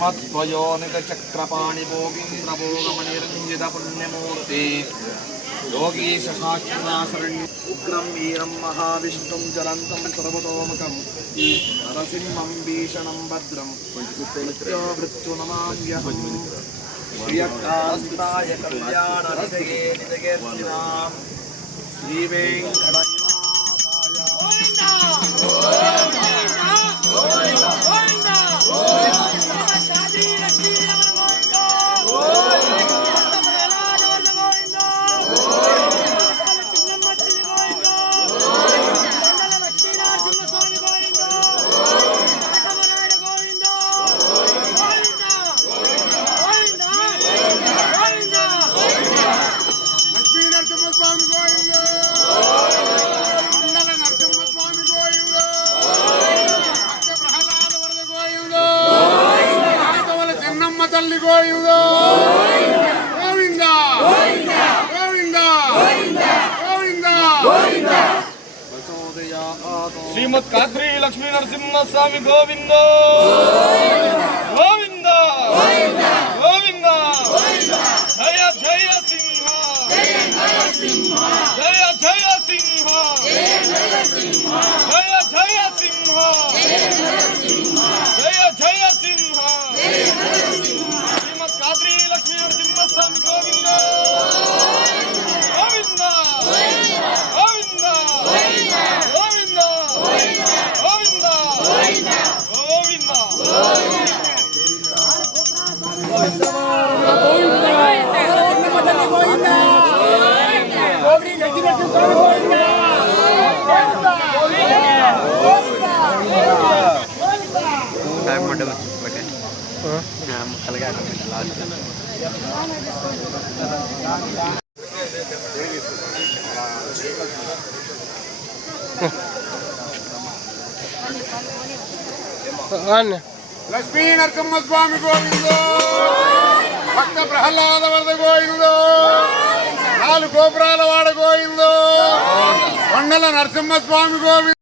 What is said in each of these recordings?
श्रीमत्त्वयोनितचक्रपाणिभोगीन्द्रभोगमनिरञ्जितपुण्यमूर्ति योगीशशास्त्रनाशरण्य उग्रं वीरं महाविष्णुं जलन्तं सर्वतोमुखं नरसिंहं भीषणं भद्रं मृत्युनमाम्यहम् श्रियकान्ताय कल्याणनिधये निजकीर्तिनां श्रीमद कात्री लक्ष्मी नरसिंह स्वामी गोविंद गोविंद गोविंद जय जय सिंह जय जय सिंह जय जय सिंह जय जय सिंह श्रीमद कात्री लक्ष्मी नरसिंह स्वामी गोविंद गोविंद गोविंद लक्ष्मी नरसिंह स्वामी गोविंद भक्त प्रहलाद वरद गोविंद नालु गोपुराल वाड गोविंद కొండల నరసింహ స్వామి గోవింద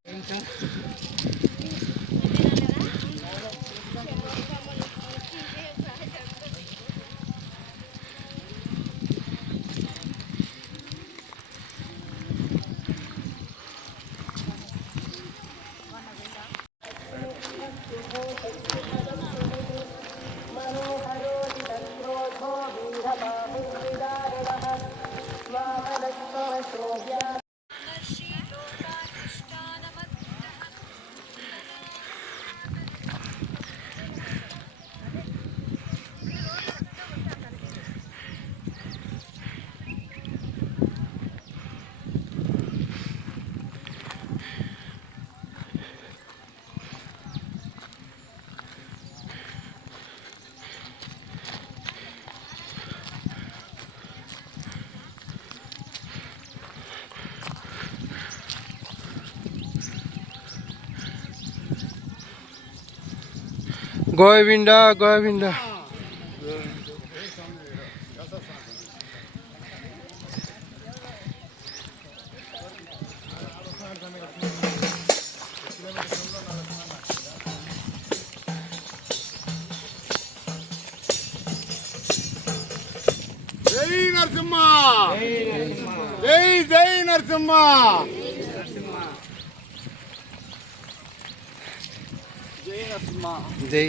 గోవింద గోవింద జై నరసింహ జై జై నరసింహ జై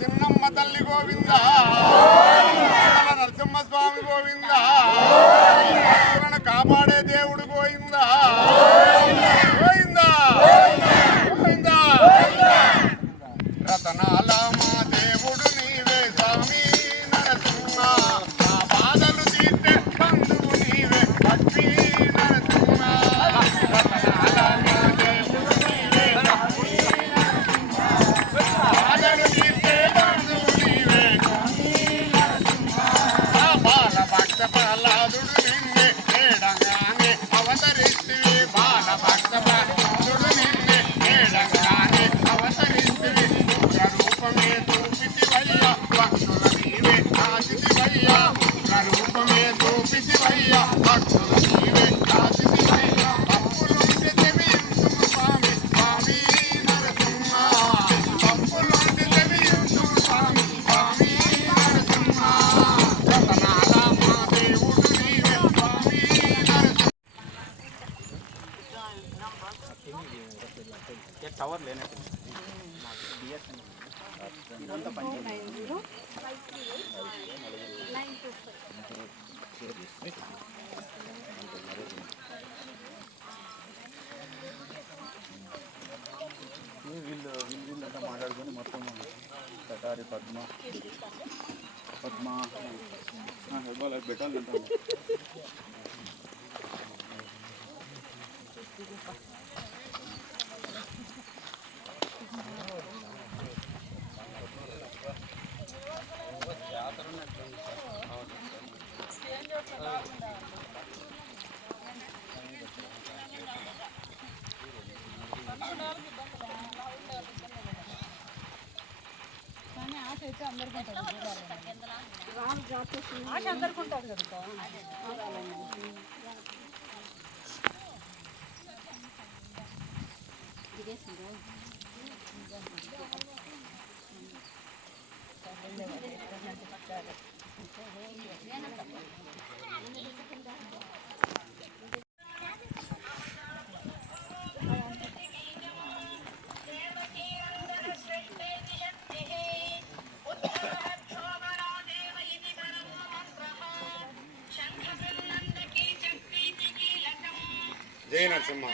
చిన్నమ్మ తల్లి గోవింద నరసింహస్వామి గోవింద కాపాడే దేవుడు గోవింద గోవింద గోవింద రతనాల మా దేవుడు నీవే స్వామి నరసింహ మా బాధలు తీర్చే బంధువు నీవే లక్ష్మీ నరసింహ రతనాల మా దేవుడు నీవే టవర్ లేనట్టు వీళ్ళంతా మాట్లాడుకొని మొత్తం కటారి పద్మ పెట్టాలి జై నరసింహ.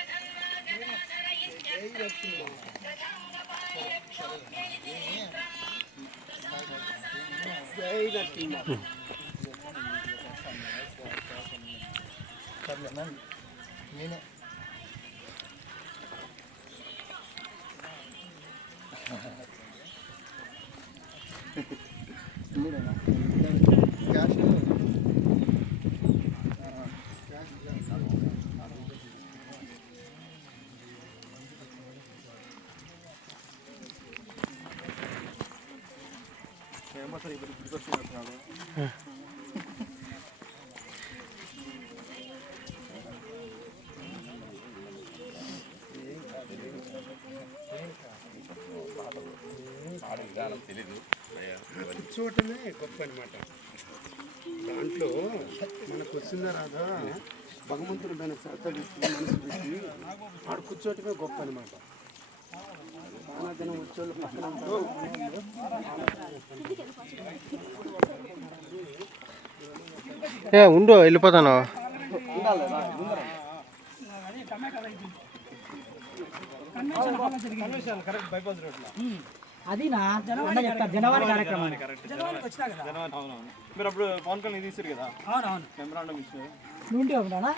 నేనే క్యాష్ ఏమో సార్ ఇప్పుడు గుర్తొచ్చినట్టున్నాడు. కూర్చోవటమే గొప్ప అనమాట. దాంట్లో మనకు వచ్చిందా రాదా భగవంతుడు దాన్ని శ్రద్ధ పెట్టి మనసు పెట్టి ఆడు కూర్చోవటమే గొప్ప అనమాట. చాలా జనం వచ్చేవాళ్ళు పక్కన ఉంటారు. ఉండు వెళ్ళిపోతాను. కరెక్ట్ బైపాస్ రోడ్లో అది నా జనవరి కార్యక్రమం. అవునవును. మీరు అప్పుడు పవన్ కళ్యాణ్ తీసారు కదా. అవునవును. మెమరాండం ఇచ్చారు. నుండి ఒకటానా?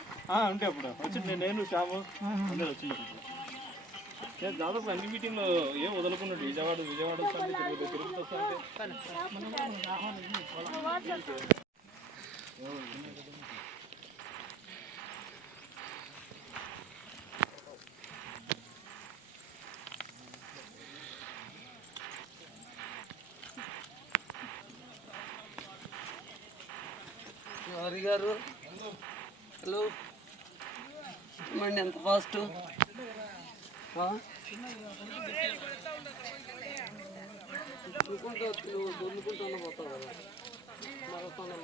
ఉంటే అప్పుడు వచ్చి నేను శ్యాము అందరూ వచ్చింది. నేను దాదాపు అన్ని మీటింగ్లో ఏం వదులుకున్నాడు. విజయవాడ వస్తాంటే తిరుపతి వస్తాంటే గారు హలో మండి ఎంత ఫాస్ట్ దొల్లుకుంటూ పోతావు కదా మరొకళ్ళు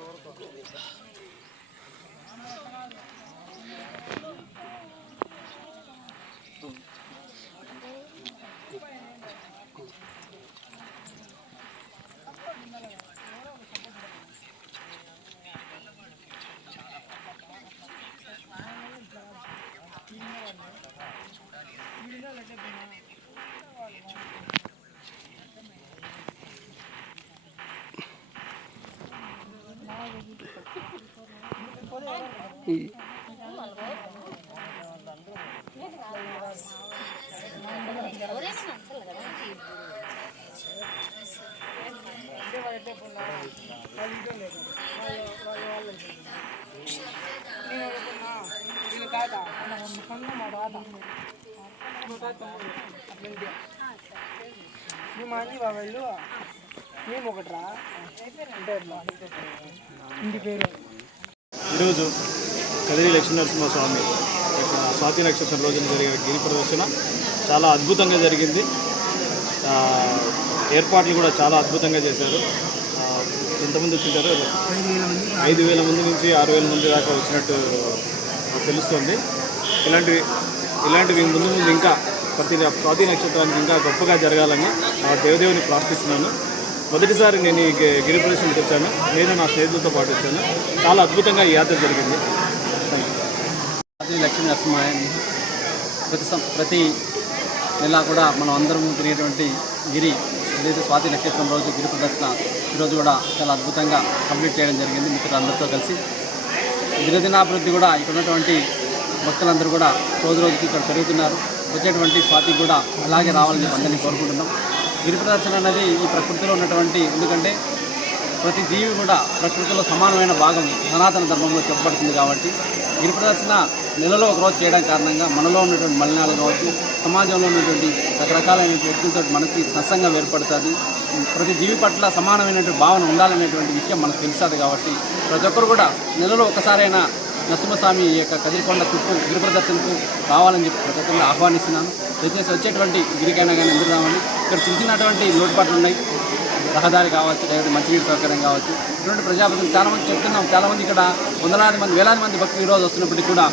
మాజీ బాబాయిలు మేము ఒకట్రా ఇంటి పేరు. ఈరోజు కదిరి లక్ష్మీనరసింహస్వామి యొక్క స్వాతి నక్షత్రం రోజున జరిగే గిరి ప్రదర్శన చాలా అద్భుతంగా జరిగింది. ఏర్పాట్లు కూడా చాలా అద్భుతంగా చేశారు. ఎంతమంది వచ్చింటారు? 5,000 మంది నుంచి 6,000 మంది దాకా వచ్చినట్టు తెలుస్తుంది. ఇలాంటి ఇలాంటివి ముందు ముందు ఇంకా ప్రతి స్వాతి నక్షత్రానికి ఇంకా గొప్పగా జరగాలని ఆ దేవదేవుని ప్రార్థిస్తున్నాను. మొదటిసారి నేను ఈ గిరి ప్రదర్శనకి వచ్చాను. నేను నా స్నేహితులతో పాటు వచ్చాను. చాలా అద్భుతంగా ఈ యాత్ర జరిగింది. స్వాతి లక్ష్మీ నరసింహాయని ప్రతి నెల కూడా మనం అందరం తిరిగేటువంటి గిరి ఏదైతే స్వాతి నక్షత్రం రోజు గిరి ప్రదర్శన ఈరోజు కూడా చాలా అద్భుతంగా కంప్లీట్ చేయడం జరిగింది మిత్రులందరితో కలిసి. దినదినాభివృద్ధి కూడా ఇక్కడ ఉన్నటువంటి భక్తులందరూ కూడా రోజు రోజుకి ఇక్కడ పెరుగుతున్నారు. వచ్చేటువంటి స్వాతికి కూడా అలాగే రావాలని అందరినీ కోరుకుంటున్నాం. గిరి ప్రదర్శన అనేది ఈ ప్రకృతిలో ఉన్నటువంటి, ఎందుకంటే ప్రతి జీవి కూడా ప్రకృతిలో సమానమైన భాగం సనాతన ధర్మంలో చెప్పబడుతుంది. కాబట్టి గిరి ప్రదర్శన నెలలో ఒకరోజు చేయడం కారణంగా మనలో ఉన్నటువంటి మలినాలు కావచ్చు, సమాజంలో ఉన్నటువంటి రకరకాలైన వ్యక్తులతో మనకి సత్సంగం ఏర్పడుతుంది. ప్రతి జీవి పట్ల సమానమైనటువంటి భావన ఉండాలనేటువంటి విషయం మనకు తెలుస్తుంది. కాబట్టి ప్రతి ఒక్కరు కూడా నెలలో ఒకసారైనా నరసింహస్వామి యొక్క కదిరికొండ చుట్టూ గిరి ప్రదర్శనకు రావాలని చెప్పి ప్రతి ఒక్కరిని ఆహ్వానిస్తున్నాను. దయచేసి వచ్చేటువంటి గిరికైనా కానీ ఎందుకు రావాలి. ఇక్కడ చిన్నటువంటి లోటుపాట్లు ఉన్నాయి. రహదారి కావచ్చు, లేకపోతే మంచినీటి సౌకర్యం కావచ్చు. ఇటువంటి ప్రజాప్రతినిధులు చాలామంది చెప్తున్నాం. చాలామంది ఇక్కడ వందలాది మంది, వేలాది మంది భక్తులు ఈరోజు వస్తున్నప్పటికీ కూడా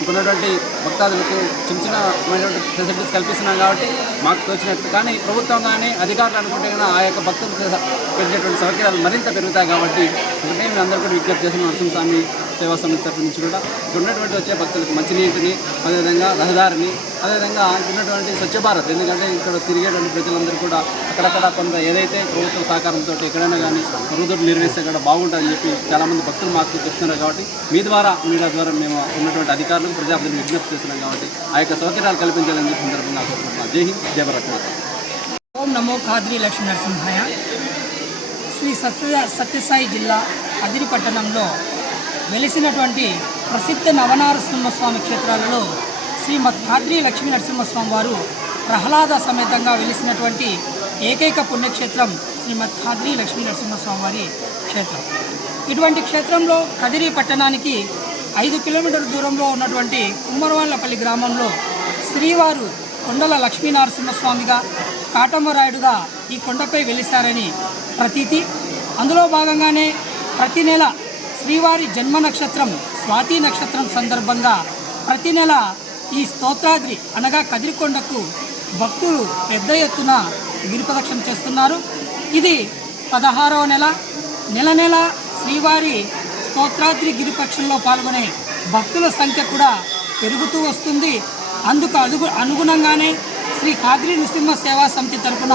ఇప్పుడున్నటువంటి భక్తాదులకు చిన్నమైనటువంటి ఫెసిలిటీస్ కల్పిస్తున్నాం. కాబట్టి మాకు తోచినట్టు, కానీ ప్రభుత్వం కానీ అధికారులు అనుకుంటే కానీ ఆ యొక్క భక్తులకు పెరిగేటువంటి సౌకర్యాలు మరింత పెరుగుతాయి. కాబట్టి ఒకటే మేము అందరూ కూడా విజ్ఞప్తి చేస్తున్నాం. నరసింహస్వామి సేవా సమితి తరఫు నుంచి కూడా ఇక్కడ ఉన్నటువంటి వచ్చే భక్తులకు మంచినీటిని, అదేవిధంగా రహదారిని, అదేవిధంగా ఉన్నటువంటి స్వచ్ఛ భారత్, ఎందుకంటే ఇక్కడ తిరిగేటువంటి ప్రజలందరూ కూడా అక్కడక్కడ కొంత ఏదైతే ప్రభుత్వ సహకారంతో ఎక్కడైనా కానీ మరుగుదొడ్లు నిర్వహిస్తే కూడా బాగుంటుందని చెప్పి చాలామంది భక్తులు మాకు చెప్తున్నారు. కాబట్టి మీ ద్వారా, మీడియా ద్వారా మేము ఉన్నటువంటి అధికారులకు ప్రజాప్రతినిధులు విజ్ఞప్తి చేస్తున్నాం. కాబట్టి ఆ యొక్క సౌకర్యాలు కల్పించాలని చెప్పి సందర్భంగా కోరుకుంటున్నాను. జై హింద్, జై భారత్ మాత. ఓం నమో ఖాద్రి లక్ష్మీ నరసింహాయ. శ్రీ సత్యసాయి జిల్లా అదిరి పట్టణంలో వెలిసినటువంటి ప్రసిద్ధ నవనారసింహస్వామి క్షేత్రాలలో శ్రీమద్ ఖాద్రి లక్ష్మీ నరసింహస్వామి వారు ప్రహ్లాద సమేతంగా వెలిసినటువంటి ఏకైక పుణ్యక్షేత్రం శ్రీమద్ ఖాద్రి లక్ష్మీ నరసింహస్వామి వారి క్షేత్రం. ఇటువంటి క్షేత్రంలో కదిరి పట్టణానికి 5 కిలోమీటర్ల దూరంలో ఉన్నటువంటి కుమ్మరవాళ్లపల్లి గ్రామంలో శ్రీవారు కొండల లక్ష్మీనరసింహస్వామిగా, కాటమ్మరాయుడుగా ఈ కొండపై వెలిశారని ప్రతీతి. అందులో భాగంగానే ప్రతి నెల శ్రీవారి జన్మ నక్షత్రం స్వాతి నక్షత్రం సందర్భంగా ప్రతి నెల ఈ స్తోత్రాద్రి అనగా కదిరికొండకు భక్తులు పెద్ద ఎత్తున గిరి ప్రదక్షిణ చేస్తున్నారు. ఇది 16వ నెల. నెల నెల శ్రీవారి స్తోత్రాద్రి గిరి ప్రదక్షిణలో పాల్గొనే భక్తుల సంఖ్య కూడా పెరుగుతూ వస్తుంది. అందుకు అనుగుణంగానే శ్రీ ఖాద్రి నృసింహ సేవా సమితి తరపున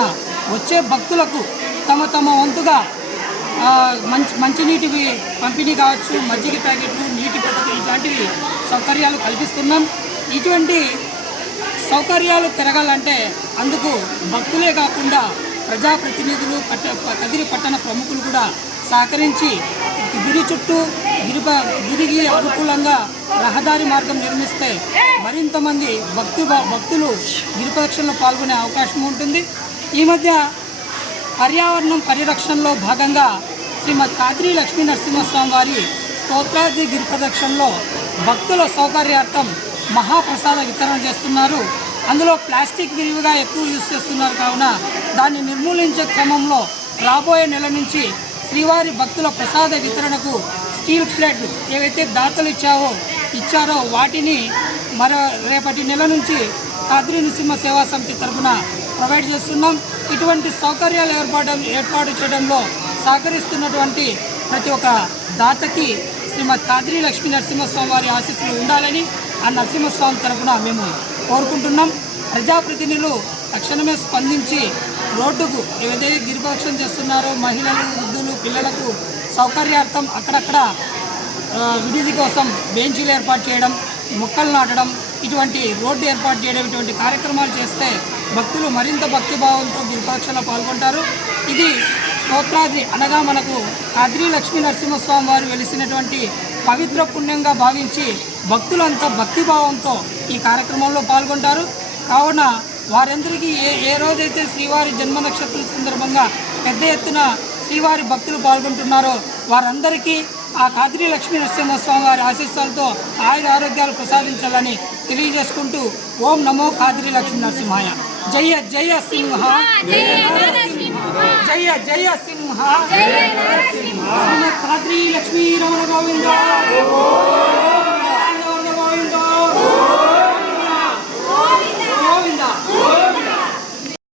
వచ్చే భక్తులకు తమ వంతుగా మంచినీటి పంపిణీ కావచ్చు, మజ్జిగ ప్యాకెట్లు, నీటి పద్ధతులు ఇట్లాంటివి సౌకర్యాలు కల్పిస్తున్నాం. ఇటువంటి సౌకర్యాలు పెరగాలంటే అందుకు భక్తులే కాకుండా ప్రజాప్రతినిధులు, కదిరి పట్టణ ప్రముఖులు కూడా సహకరించి గిరి చుట్టూ గిరికి అనుకూలంగా రహదారి మార్గం నిర్మిస్తే మరింత మంది భక్తులు గిరి ప్రదక్షిణలో పాల్గొనే అవకాశం ఉంటుంది. ఈ మధ్య పర్యావరణం పరిరక్షణలో భాగంగా శ్రీమద్ ఖాద్రి లక్ష్మీ నరసింహస్వామి వారి స్తోత్రాద్రి గిరి ప్రదక్షిణలో భక్తుల సౌకర్యార్థం మహాప్రసాద వితరణ చేస్తున్నారు. అందులో ప్లాస్టిక్ విరివిగా ఎక్కువ యూజ్ చేస్తున్నారు. కావున దాన్ని నిర్మూలించే క్రమంలో రాబోయే నెల నుంచి శ్రీవారి భక్తుల ప్రసాద వితరణకు స్టీల్ ప్లేట్లు ఏవైతే దాతలు ఇచ్చారో వాటిని రేపటి నెల నుంచి ఖాద్రి నృసింహ సేవా సమితి తరఫున ప్రొవైడ్ చేస్తున్నాం. ఇటువంటి సౌకర్యాలు ఏర్పాటు చేయడంలో సహకరిస్తున్నటువంటి ప్రతి ఒక్క దాతకి శ్రీమద్ ఖాద్రి లక్ష్మీ నరసింహస్వామి వారి ఆశీస్సులు ఉండాలని ఆ నరసింహస్వామి తరఫున మేము కోరుకుంటున్నాం. ప్రజాప్రతినిధులు తక్షణమే స్పందించి రోడ్డుకు ఏదైతే గిరిప్రదక్షిణ చేస్తున్నారో మహిళలు, వృద్ధులు, పిల్లలకు సౌకర్యార్థం అక్కడక్కడ విడిది కోసం బెంచీలు ఏర్పాటు చేయడం, మొక్కలు నాటడం, ఇటువంటి రోడ్డు ఏర్పాటు చేయడం, ఇటువంటి కార్యక్రమాలు చేస్తే భక్తులు మరింత భక్తిభావంతో గిరిప్రదక్షిణలో పాల్గొంటారు. ఇది స్తోత్రాద్రి అనగా మనకు ఖాద్రి లక్ష్మీ నరసింహస్వామి వారు వెలిసినటువంటి పవిత్ర పుణ్యంగా భావించి భక్తులంతా భక్తిభావంతో ఈ కార్యక్రమంలో పాల్గొంటారు. కావున వారందరికీ ఏ రోజైతే శ్రీవారి జన్మ నక్షత్రం సందర్భంగా పెద్ద ఎత్తున శ్రీవారి భక్తులు పాల్గొంటున్నారో వారందరికీ ఆ ఖాద్రి లక్ష్మీ నరసింహస్వామి వారి ఆశీస్సులతో ఆయుర ఆరోగ్యాలు ప్రసాదించాలని తెలియజేసుకుంటూ ఓం నమో ఖాద్రి లక్ష్మీ నరసింహాయ. జయ జయ సింహ, జయ జయ సింహ, శ్రీమద్ ఖాద్రి లక్ష్మీ రమణ గోవింద.